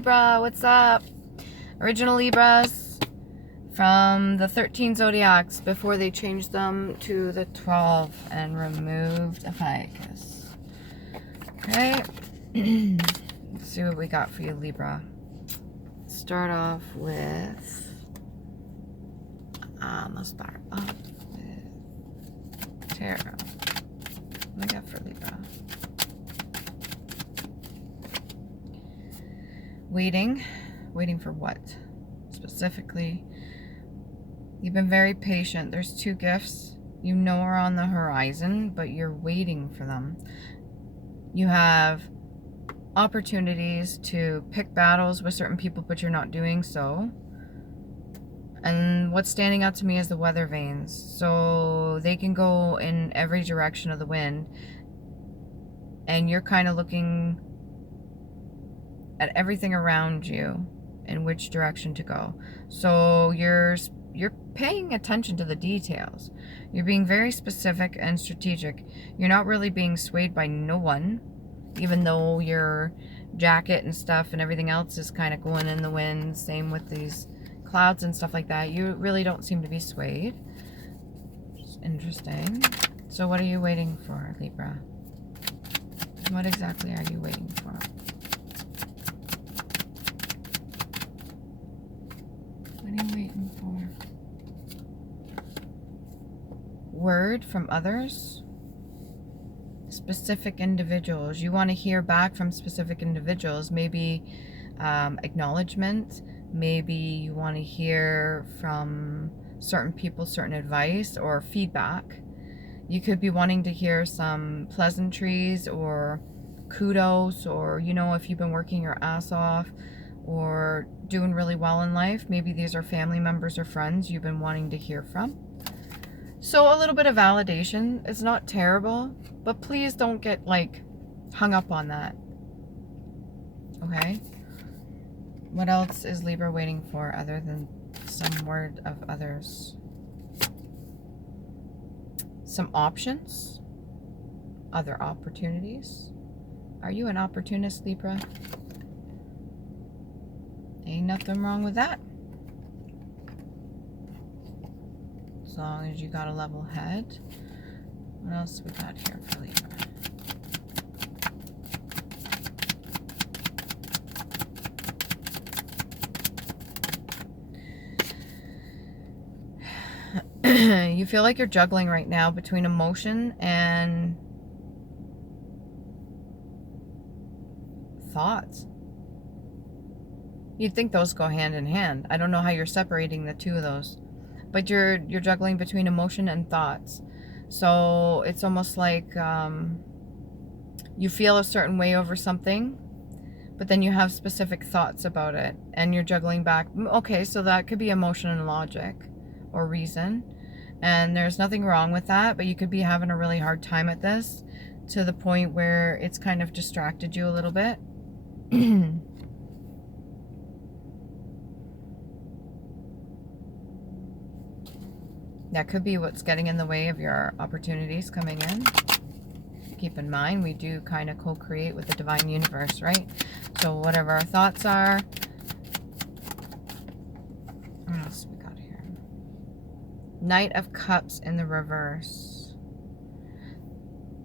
Libra, what's up? Original Libras from the 13 zodiacs before they changed them to the 12 and removed a ficus. Okay, let's see what we got for you, Libra. Start off with, let's start off with tarot. What do we got for Libra? Waiting for what? Specifically, you've been very patient. There's two gifts you know are on the horizon, but you're waiting for them. You have opportunities to pick battles with certain people, but you're not doing so. And what's standing out to me is the weather vanes. So they can go in every direction of the wind, and you're kind of looking at everything around you and which direction to go. So you're paying attention to the details. You're being very specific and strategic. You're not really being swayed by no one, even though your jacket and stuff and everything else is kind of going in the wind. Same with these clouds and stuff like that. You really don't seem to be swayed. It's interesting. So what are you waiting for, Libra? What exactly are you waiting for? What are you waiting for? Word from others? Specific individuals. You want to hear back from specific individuals. Maybe acknowledgement. Maybe you want to hear from certain people certain advice or feedback. You could be wanting to hear some pleasantries or kudos, or, you know, if you've been working your ass off or doing really well in life, maybe these are family members or friends you've been wanting to hear from. So a little bit of validation. It's not terrible, but please don't get like hung up on that. Okay? What else is Libra waiting for other than some word of others? Some options? Other opportunities? Are you an opportunist, Libra? Ain't nothing wrong with that. As long as you got a level head. What else we got here for Libra? You feel like you're juggling right now between emotion and thoughts. You'd think those go hand in hand. I don't know how you're separating the two of those, but you're juggling between emotion and thoughts. So it's almost like you feel a certain way over something, but then you have specific thoughts about it, and you're juggling back. Okay, so that could be emotion and logic or reason, and there's nothing wrong with that, but you could be having a really hard time at this to the point where it's kind of distracted you a little bit. That could be what's getting in the way of your opportunities coming in. Keep in mind, we do kind of co-create with the divine universe, right? So whatever our thoughts are. What else we got here? Knight of Cups in the reverse.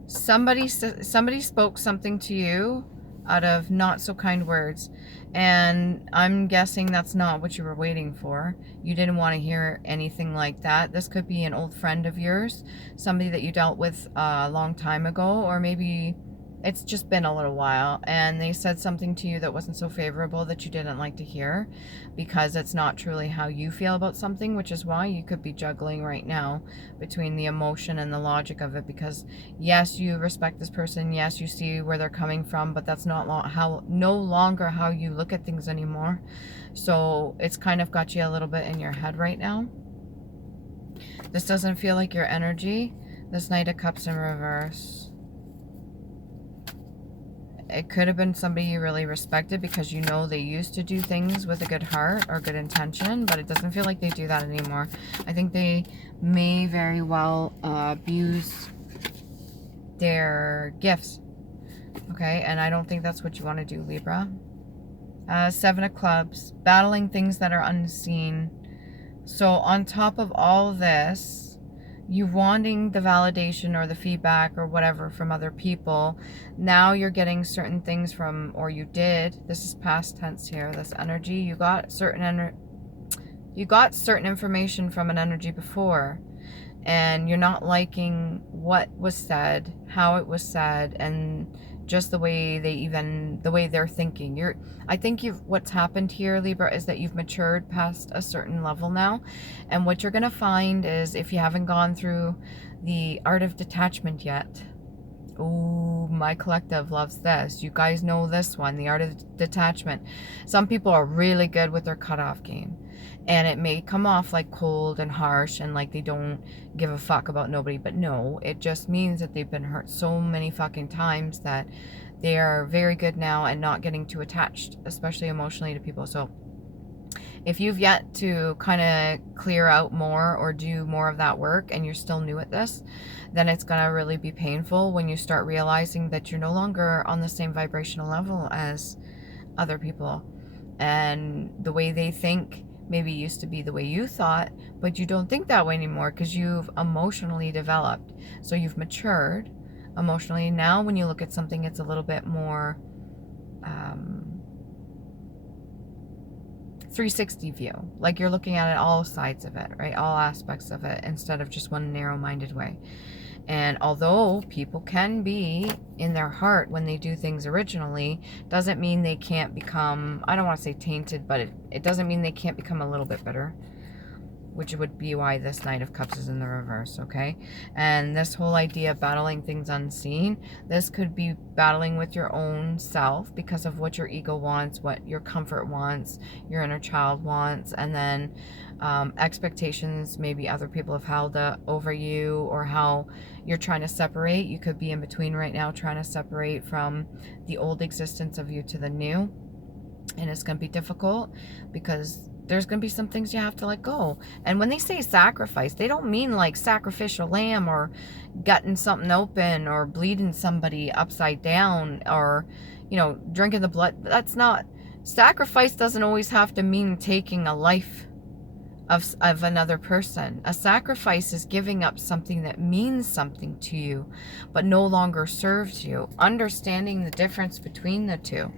Somebody spoke something to you out of not so kind words, and I'm guessing that's not what you were waiting for. You didn't want to hear anything like that. This could be an old friend of yours, somebody that you dealt with a long time ago, or maybe it's just been a little while, and they said something to you that wasn't so favorable that you didn't like to hear, because it's not truly how you feel about something, which is why you could be juggling right now between the emotion and the logic of it, because yes, you respect this person, yes, you see where they're coming from, but that's not no longer how you look at things anymore. So it's kind of got you a little bit in your head right now. This doesn't feel like your energy. This Knight of Cups in reverse. It could have been somebody you really respected because you know they used to do things with a good heart or good intention, but it doesn't feel like they do that anymore. I think they may very well abuse their gifts. Okay, and I don't think that's what you want to do, Libra. Seven of Clubs, battling things that are unseen. So on top of all of this, you wanting the validation or the feedback or whatever from other people, now you're getting certain things from, or you did, this is past tense here, this energy, you got certain information from an energy before, and you're not liking what was said, how it was said, and just the way they're thinking. I think what's happened here, Libra, is that you've matured past a certain level now. And what you're going to find is, if you haven't gone through the art of detachment yet, oh, my collective loves this. You guys know this one, the art of detachment. Some people are really good with their cutoff game. And it may come off like cold and harsh and like they don't give a fuck about nobody. But no, it just means that they've been hurt so many fucking times that they are very good now at not getting too attached, especially emotionally, to people. So if you've yet to kind of clear out more or do more of that work and you're still new at this, then it's going to really be painful when you start realizing that you're no longer on the same vibrational level as other people. And the way they think maybe used to be the way you thought, but you don't think that way anymore because you've emotionally developed. So you've matured emotionally. Now when you look at something, it's a little bit more 360 view. Like you're looking at it, all sides of it, right? All aspects of it, instead of just one narrow-minded way. And although people can be in their heart when they do things originally, doesn't mean they can't become, I don't want to say tainted, but it doesn't mean they can't become a little bit bitter, which would be why this Knight of Cups is in the reverse, okay? And this whole idea of battling things unseen, this could be battling with your own self because of what your ego wants, what your comfort wants, your inner child wants, and then expectations maybe other people have held over you, or how you're trying to separate. You could be in between right now, trying to separate from the old existence of you to the new. And it's going to be difficult because there's going to be some things you have to let go. And when they say sacrifice, they don't mean like sacrificial lamb or gutting something open or bleeding somebody upside down or, you know, drinking the blood. That's not, sacrifice doesn't always have to mean taking a life of another person. A sacrifice is giving up something that means something to you, but no longer serves you. Understanding the difference between the two.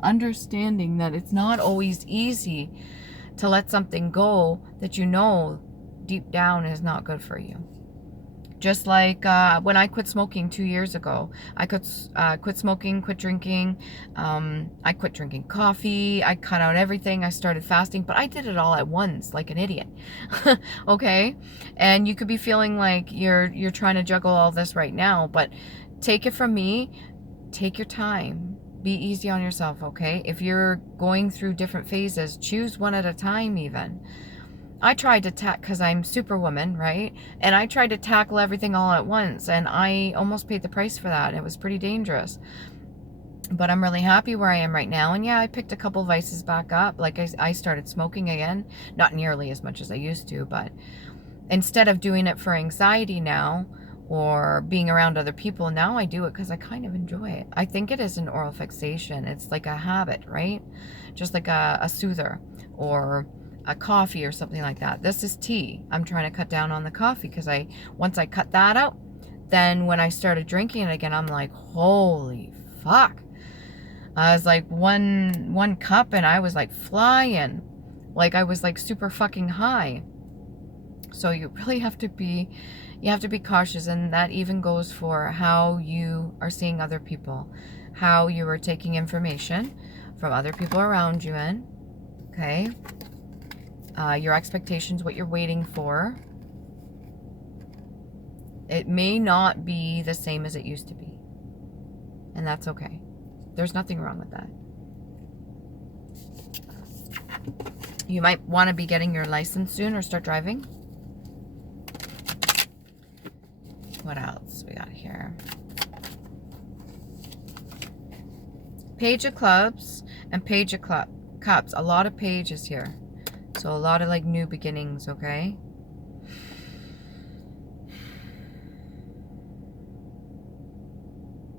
Understanding that it's not always easy to let something go that you know deep down is not good for you. Just like when I quit smoking 2 years ago, I could quit smoking, quit drinking. I quit drinking coffee. I cut out everything. I started fasting, but I did it all at once, like an idiot. Okay, and you could be feeling like you're trying to juggle all this right now, but take it from me. Take your time. Be easy on yourself, okay? If you're going through different phases, choose one at a time even. I tried to because I'm Superwoman, right? And I tried to tackle everything all at once, and I almost paid the price for that. It was pretty dangerous. But I'm really happy where I am right now. And yeah, I picked a couple vices back up. Like I started smoking again. Not nearly as much as I used to, but instead of doing it for anxiety now, or being around other people, now I do it because I kind of enjoy it. I think it is an oral fixation. It's like a habit, right? Just like a soother or a coffee or something like that. This is tea. I'm trying to cut down on the coffee because once I cut that out, then when I started drinking it again, I'm like, holy fuck. I was like one cup and I was like flying. Like I was like super fucking high. So you really have to be cautious, and that even goes for how you are seeing other people, how you are taking information from other people around you in, okay? Your expectations, what you're waiting for. It may not be the same as it used to be, and that's okay. There's nothing wrong with that. You might want to be getting your license soon or start driving. What else we got here? Page of Clubs and Page of Cups. A lot of pages here. So a lot of like new beginnings, okay?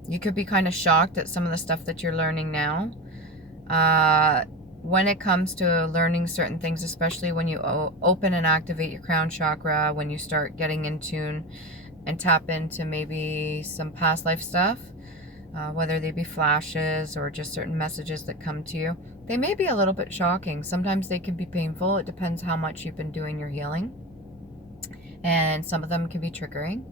You could be kind of shocked at some of the stuff that you're learning now. When it comes to learning certain things, especially when you open and activate your crown chakra, when you start getting in tune and tap into maybe some past life stuff, whether they be flashes or just certain messages that come to you, they may be a little bit shocking. Sometimes they can be painful. It depends how much you've been doing your healing. And some of them can be triggering.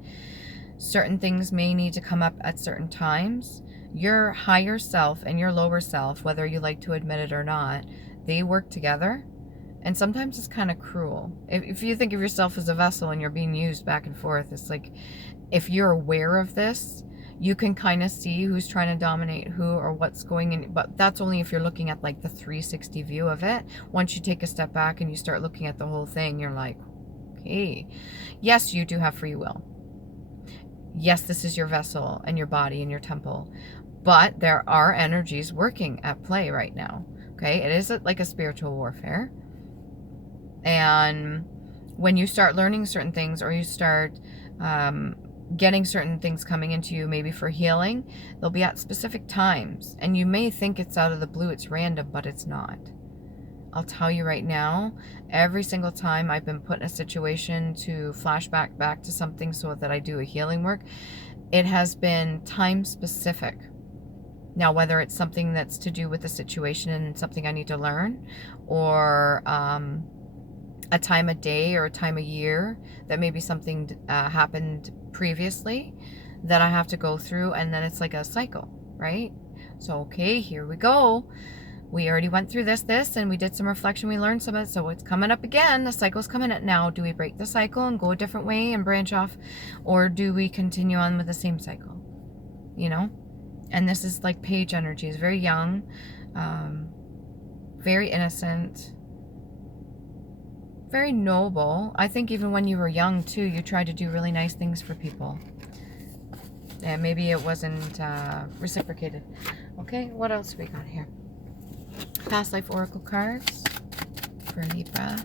Certain things may need to come up at certain times. Your higher self and your lower self, whether you like to admit it or not, they work together. And sometimes it's kind of cruel. If you think of yourself as a vessel and you're being used back and forth, it's like, if you're aware of this, you can kind of see who's trying to dominate who or what's going in. But that's only if you're looking at like the 360 view of it. Once you take a step back and you start looking at the whole thing, you're like, okay, yes, you do have free will. Yes, this is your vessel and your body and your temple. But there are energies working at play right now. Okay, it is like a spiritual warfare. And when you start learning certain things, or you start getting certain things coming into you, maybe for healing, they'll be at specific times. And you may think it's out of the blue, it's random, but it's not. I'll tell you right now, every single time I've been put in a situation to flashback back to something so that I do a healing work, it has been time specific. Now, whether it's something that's to do with the situation and something I need to learn, or a time of day or a time of year that maybe something happened previously that I have to go through, and then it's like a cycle, right? So, okay, here we go. We already went through this, and we did some reflection. We learned some of it, so it's coming up again. The cycle's coming up now. Do we break the cycle and go a different way and branch off? Or do we continue on with the same cycle? You know? And this is like page energy. It's very young, very innocent, very noble. I think even when you were young, too, you tried to do really nice things for people. And maybe it wasn't reciprocated. Okay, what else we got here? Past life oracle cards for Libra.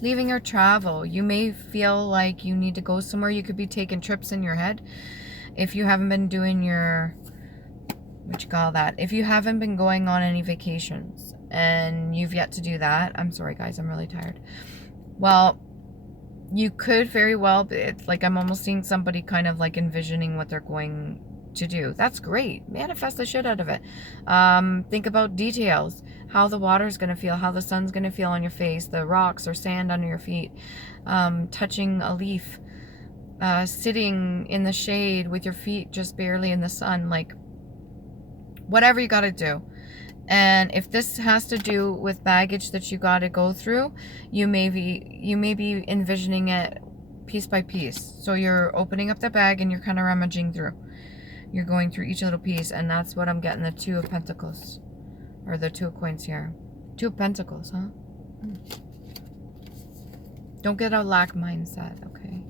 Leaving or travel. You may feel like you need to go somewhere. You could be taking trips in your head. If you haven't been doing your, what you call that? If you haven't been going on any vacations and you've yet to do that. I'm sorry, guys. I'm really tired. Well, you could very well, it's like I'm almost seeing somebody kind of like envisioning what they're going to do. That's great. Manifest the shit out of it. Think about details, how the water's going to feel, how the sun's going to feel on your face, the rocks or sand under your feet, touching a leaf, sitting in the shade with your feet just barely in the sun, like whatever you got to do. And if this has to do with baggage that you got to go through, you may be envisioning it piece by piece. So you're opening up the bag and you're kind of rummaging through. You're going through each little piece, and that's what I'm getting, the Two of Pentacles. Or the Two of Coins here. Two of Pentacles, huh? Don't get a lack mindset, okay?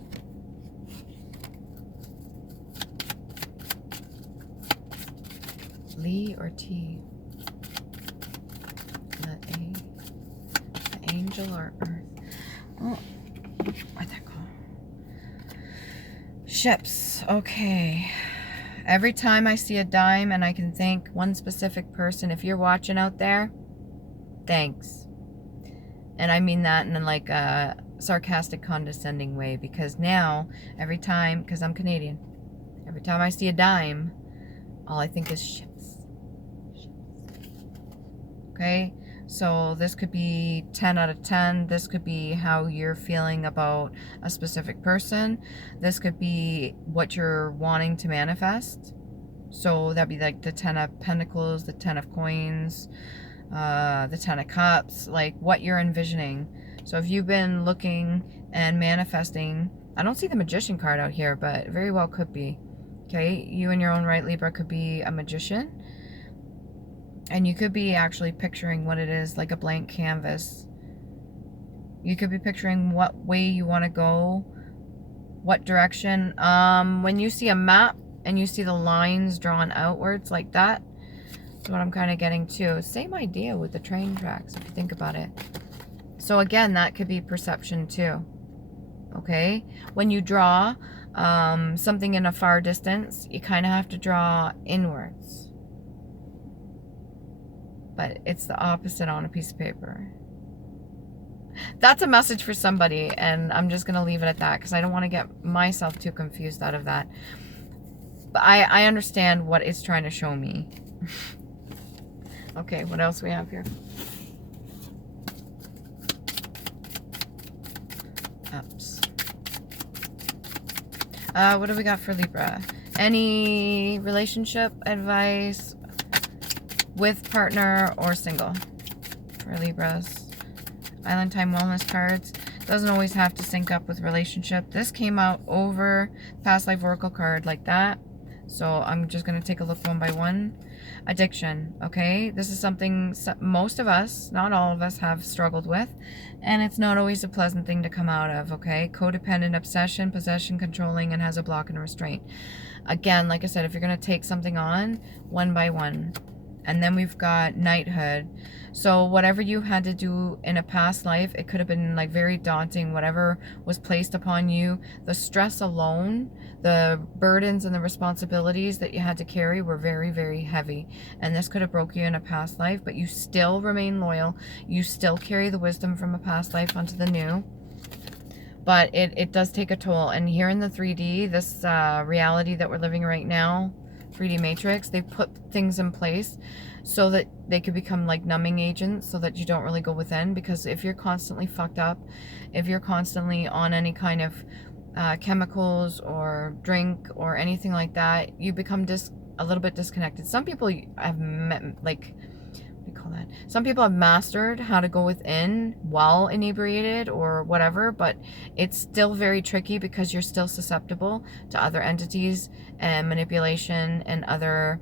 Lee or T? The angel or earth? Oh, where'd that go? Ships, okay. Every time I see a dime and I can thank one specific person, if you're watching out there, thanks. And I mean that in like a sarcastic, condescending way, because now, every time, because I'm Canadian, every time I see a dime, all I think is ships. Okay? So this could be 10 out of 10. This could be how you're feeling about a specific person. This could be what you're wanting to manifest. So that'd be like the 10 of Pentacles, the 10 of Coins, the 10 of Cups, like what you're envisioning. So if you've been looking and manifesting, I don't see the Magician card out here, but it very well could be. Okay, you in your own right, Libra, could be a magician. And you could be actually picturing what it is, like a blank canvas. You could be picturing what way you want to go, what direction. When you see a map and you see the lines drawn outwards like that, that's what I'm kind of getting to. Same idea with the train tracks, if you think about it. So again, that could be perception too. Okay? When you draw something in a far distance, you kind of have to draw inwards. but it's the opposite on a piece of paper. That's a message for somebody, and I'm just going to leave it at that because I don't want to get myself too confused out of that. But I understand what it's trying to show me. Okay, what else we have here? Oops. What do we got for Libra? Any relationship advice with partner or single for Libras? Island Time Wellness cards. Doesn't always have to sync up with relationship. This came out over Past Life Oracle card like that. So I'm just going to take a look one by one. Addiction, okay? This is something most of us, not all of us, have struggled with. And it's not always a pleasant thing to come out of, okay? Codependent obsession, possession, controlling, and has a block and restraint. Again, like I said, if you're going to take something on, one by one. And then we've got knighthood. So whatever you had to do in a past life, it could have been like very daunting, whatever was placed upon you. The stress alone, the burdens and the responsibilities that you had to carry were very, very heavy. And this could have broke you in a past life, but you still remain loyal. You still carry the wisdom from a past life onto the new. But it does take a toll. And here in the 3D, this reality that we're living right now, 3D matrix, they put things in place so that they could become like numbing agents so that you don't really go within. Because if you're constantly fucked up, if you're constantly on any kind of chemicals or drink or anything like that, you become a little bit disconnected. Some people have met, like, what do you call that? Some people have mastered how to go within while inebriated or whatever, but it's still very tricky because you're still susceptible to other entities and manipulation and other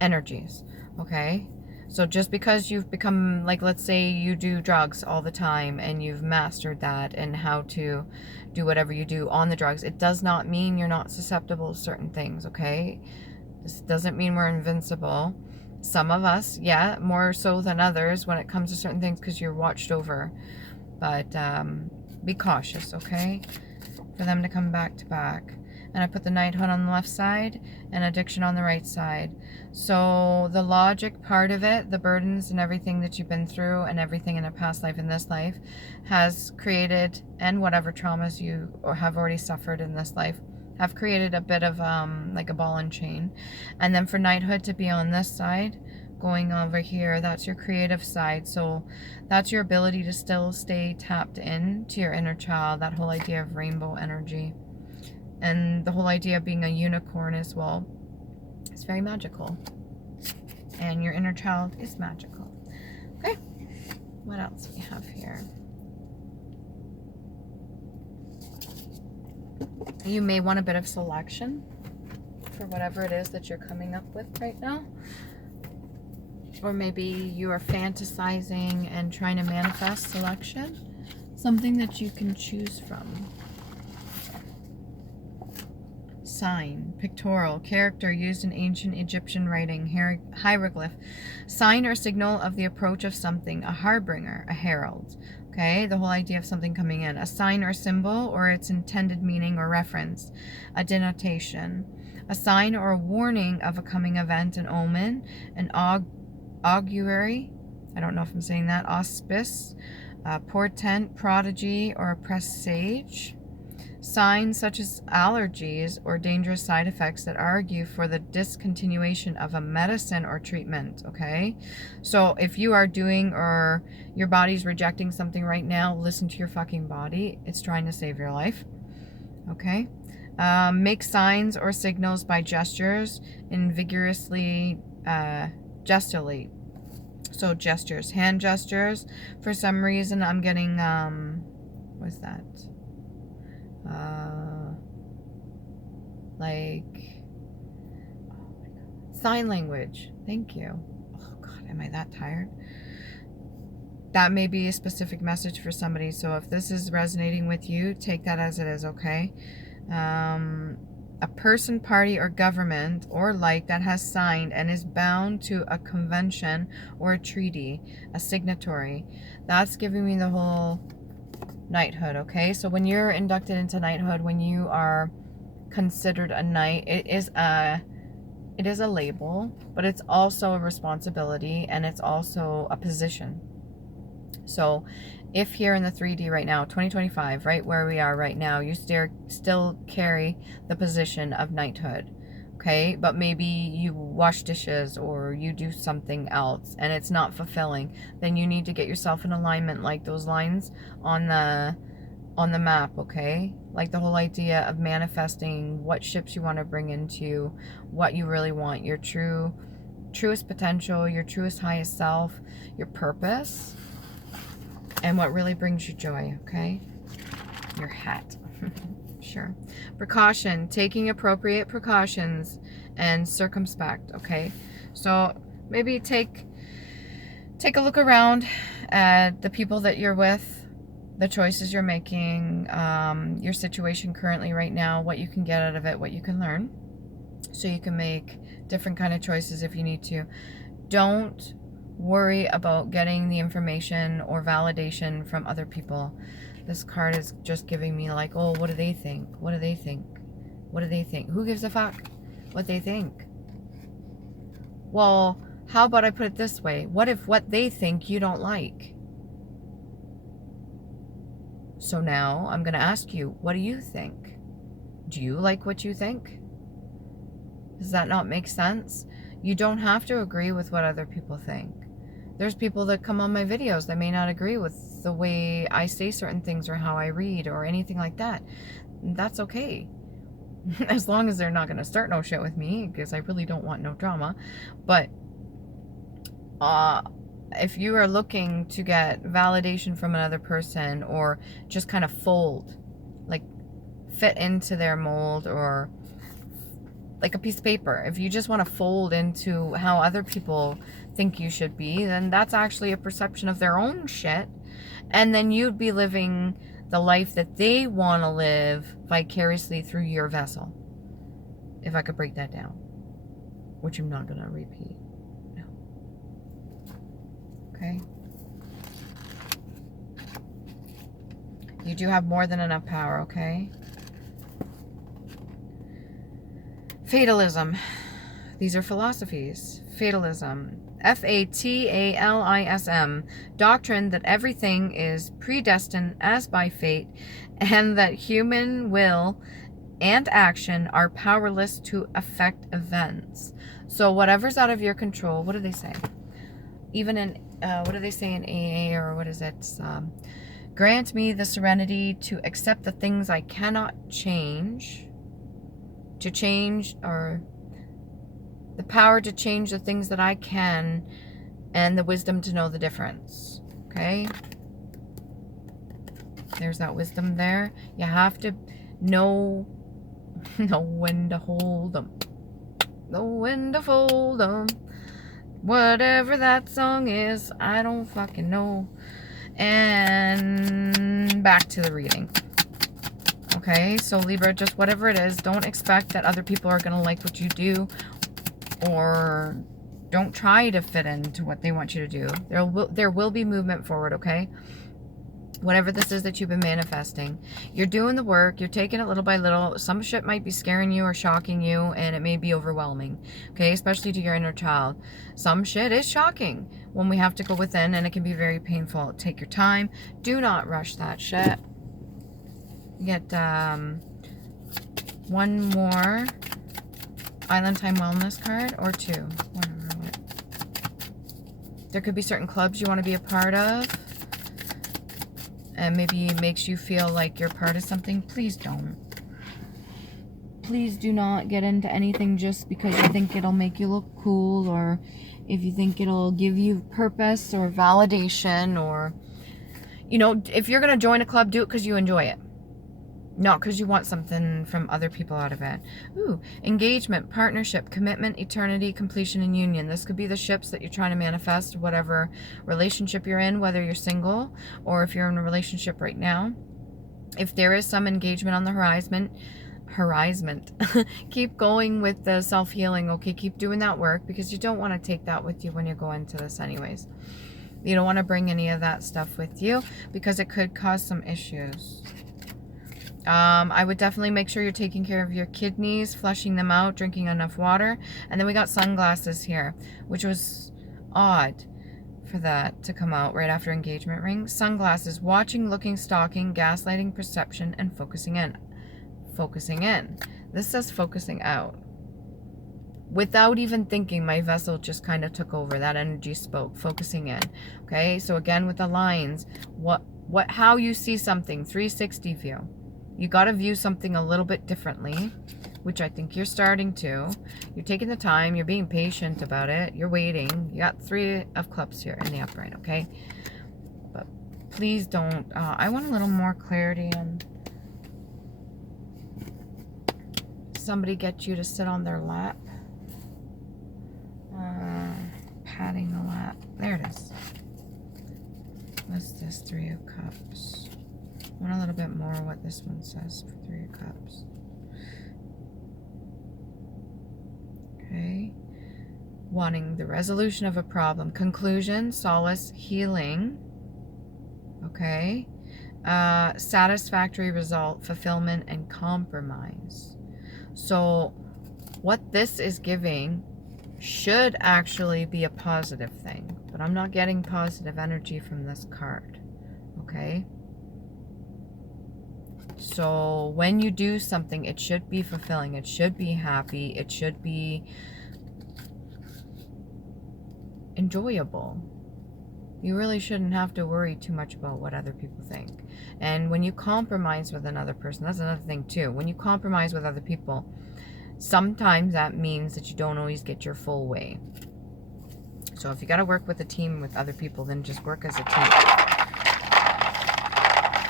energies, okay? So just because you've become, like, let's say you do drugs all the time and you've mastered that and how to do whatever you do on the drugs, it does not mean you're not susceptible to certain things, okay? This doesn't mean we're invincible. Some of us, yeah, more so than others when it comes to certain things because you're watched over. But be cautious, okay? For them to come back to back. And I put the knighthood on the left side and addiction on the right side. So the logic part of it, the burdens and everything that you've been through and everything in a past life and this life has created, and whatever traumas you or have already suffered in this life, have created a bit of like a ball and chain. And then for knighthood to be on this side, going over here, that's your creative side. So that's your ability to still stay tapped in to your inner child, that whole idea of rainbow energy. And the whole idea of being a unicorn as well. It's very magical. And your inner child is magical. Okay. What else we have here? You may want a bit of selection for whatever it is that you're coming up with right now. Or maybe you are fantasizing and trying to manifest selection. Something that you can choose from. Sign, pictorial, character used in ancient Egyptian writing, hieroglyph, sign or signal of the approach of something, a harbinger, a herald. Okay, the whole idea of something coming in, a sign or symbol or its intended meaning or reference, a denotation, a sign or a warning of a coming event, an omen, an augury, I don't know if I'm saying that, auspice, portent, prodigy, or a presage. Signs such as allergies or dangerous side effects that argue for the discontinuation of a medicine or treatment, okay? So if you are doing or your body's rejecting something right now, listen to your fucking body. It's trying to save your life, okay? Make signs or signals by gestures and vigorously gesticulate. So gestures, hand gestures. For some reason, I'm getting, what's that? Like, oh my God, sign language. Thank you. Oh God, am I that tired? That may be a specific message for somebody. So if this is resonating with you, take that as it is, okay? A person, party, or government or like that has signed and is bound to a convention or a treaty, a signatory. That's giving me the whole knighthood, okay? So when you're inducted into knighthood, when you are considered a knight, it is a it is a label, but it's also a responsibility, and it's also a position. So if here in the 3D right now, 2025, right where we are right now, you still carry the position of knighthood, okay? But maybe you wash dishes or you do something else and it's not fulfilling, then you need to get yourself in alignment like those lines on the map, okay? Like the whole idea of manifesting what ships you want to bring into what you really want, your truest potential, your truest highest self, your purpose, and what really brings you joy, okay? Your hat. Sure. Precaution, taking appropriate precautions and circumspect, okay? So maybe take a look around at the people that you're with, the choices you're making, your situation currently right now, what you can get out of it, what you can learn, so you can make different kind of choices if you need to. Don't worry about getting the information or validation from other people. This card is just giving me like, oh, what do they think? What do they think? What do they think? Who gives a fuck what they think? Well, how about I put it this way? What if what they think you don't like? So now I'm going to ask you, what do you think? Do you like what you think? Does that not make sense? You don't have to agree with what other people think. There's people that come on my videos that may not agree with the way I say certain things or how I read or anything like that. That's okay. As long as they're not going to start no shit with me, because I really don't want no drama. But if you are looking to get validation from another person or just kind of fold, like fit into their mold, or like a piece of paper, if you just want to fold into how other people think you should be, then that's actually a perception of their own shit, and then you'd be living the life that they want to live vicariously through your vessel, if I could break that down, which I'm not gonna repeat. No. Okay, you do have more than enough power, okay? Fatalism. These are philosophies. Fatalism. Fatalism. Doctrine that everything is predestined as by fate, and that human will and action are powerless to affect events. So whatever's out of your control, what do they say? Even in, what do they say in AA, or what is it? Grant me the serenity to accept the things I cannot change, or the power to change the things that I can, and the wisdom to know the difference. Okay? There's that wisdom there. You have to know when to hold them. Know when to fold them. Whatever that song is, I don't fucking know. And back to the reading. Okay, so Libra, just whatever it is, don't expect that other people are going to like what you do, or don't try to fit into what they want you to do. There will be movement forward, okay? Whatever this is that you've been manifesting, you're doing the work, you're taking it little by little. Some shit might be scaring you or shocking you, and it may be overwhelming, okay? Especially to your inner child. Some shit is shocking when we have to go within, and it can be very painful. Take your time. Do not rush that shit. Get one more Island Time Wellness card, or two. Whatever. There could be certain clubs you want to be a part of, and maybe it makes you feel like you're part of something. Please don't. Please do not get into anything just because you think it'll make you look cool, or if you think it'll give you purpose or validation, or, you know, if you're going to join a club, do it because you enjoy it. Not because you want something from other people out of it. Ooh, engagement, partnership, commitment, eternity, completion, and union. This could be the ships that you're trying to manifest, whatever relationship you're in, whether you're single or if you're in a relationship right now. If there is some engagement on the horizon, keep going with the self-healing, okay? Keep doing that work, because you don't want to take that with you when you go into this anyways. You don't want to bring any of that stuff with you, because it could cause some issues. I would definitely make sure you're taking care of your kidneys, flushing them out, drinking enough water. And then we got sunglasses here, which was odd for that to come out right after engagement ring. Sunglasses, watching, looking, stalking, gaslighting, perception, and focusing in. Focusing in. This says focusing out. Without even thinking, my vessel just kind of took over. That energy spoke, focusing in. Okay, so again with the lines, how you see something, 360 view. You got to view something a little bit differently, which I think you're starting to. You're taking the time, you're being patient about it, you're waiting. You got 3 of clubs here in the upright, okay? But please don't, I want a little more clarity on somebody get you to sit on their lap. Patting the lap. There it is. What's this? 3 of Cups. I want a little bit more what this one says for 3 of Cups. Okay. Wanting the resolution of a problem. Conclusion, solace, healing. Okay. Satisfactory result, fulfillment, and compromise. So what this is giving should actually be a positive thing, but I'm not getting positive energy from this card. Okay, so when you do something, it should be fulfilling, it should be happy, it should be enjoyable. You really shouldn't have to worry too much about what other people think. And when you compromise with another person, that's another thing too. When you compromise with other people, sometimes that means that you don't always get your full way. So if you got to work with a team with other people, then just work as a team.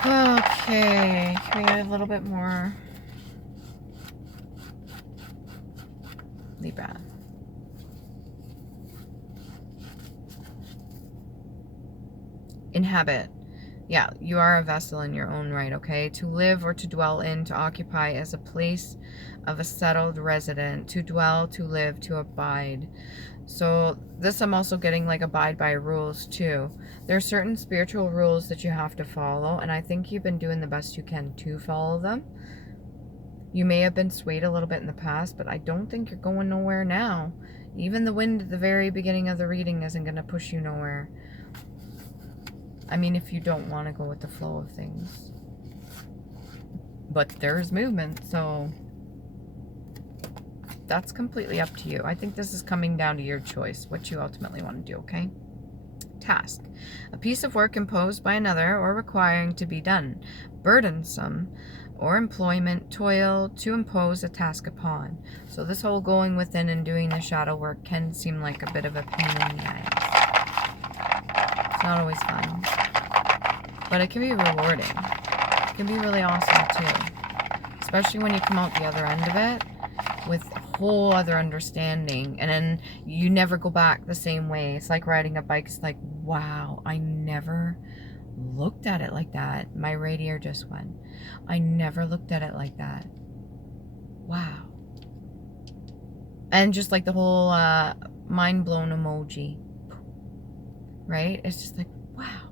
Okay, can we get a little bit more Libra? Inhabit. Yeah, you are a vessel in your own right, okay? To live or to dwell in, to occupy as a place of a settled resident, to dwell, to live, to abide. So this I'm also getting like abide by rules too. There are certain spiritual rules that you have to follow, and I think you've been doing the best you can to follow them. You may have been swayed a little bit in the past, but I don't think you're going nowhere now. Even the wind at the very beginning of the reading isn't going to push you nowhere. I mean, if you don't want to go with the flow of things. But there's movement, so that's completely up to you. I think this is coming down to your choice, what you ultimately want to do, okay? Task. A piece of work imposed by another or requiring to be done. Burdensome or employment, toil, to impose a task upon. So this whole going within and doing the shadow work can seem like a bit of a pain in the ass. Not always fun, but it can be rewarding. It can be really awesome too, especially when you come out the other end of it with a whole other understanding, and then you never go back the same way. It's like riding a bike. It's like, wow, I never looked at it like that. My radiator just went. I never looked at it like that. Wow. And just like the whole mind blown emoji. Right? It's just like, wow,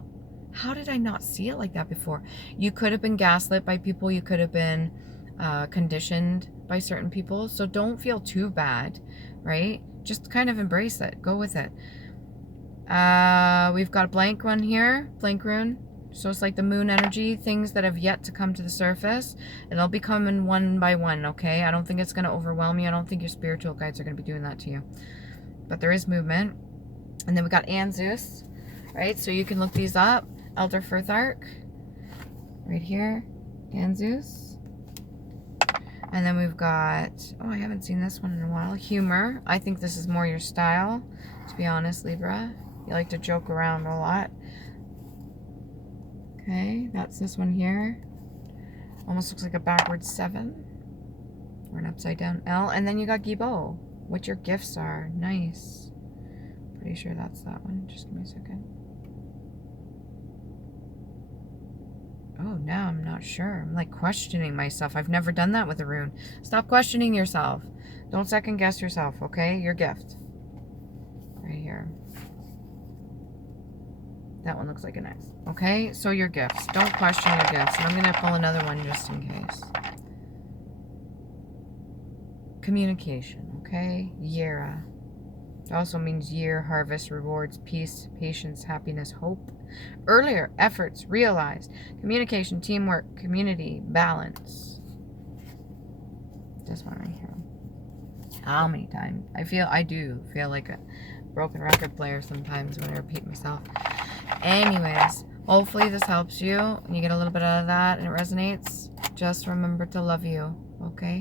how did I not see it like that before? You could have been gaslit by people. You could have been conditioned by certain people. So don't feel too bad, right? Just kind of embrace it. Go with it. We've got a blank one here, blank rune. So it's like the moon energy, things that have yet to come to the surface. It'll be coming one by one, okay? I don't think it's going to overwhelm you. I don't think your spiritual guides are going to be doing that to you. But there is movement. And then we got Anzus, right? So you can look these up. Elder Firth Arc, right here, Anzus. And then we've got, oh, I haven't seen this one in a while. Humor. I think this is more your style, to be honest, Libra. You like to joke around a lot. Okay, that's this one here. Almost looks like a backwards 7. Or an upside down L. And then you got Gibo. What your gifts are. Nice. Pretty sure that's that one. Just give me a second. Oh, now I'm not sure. I'm like questioning myself. I've never done that with a rune. Stop questioning yourself. Don't second guess yourself, okay? Your gift. Right here. That one looks like an X. Okay, so your gifts. Don't question your gifts. And I'm going to pull another one just in case. Communication, okay? Yera. It also means year, harvest, rewards, peace, patience, happiness, hope. Earlier, efforts, realized. Communication, teamwork, community, balance. This one right here. How many times? I do feel like a broken record player sometimes when I repeat myself. Anyways, hopefully this helps you and you get a little bit out of that and it resonates. Just remember to love you, okay?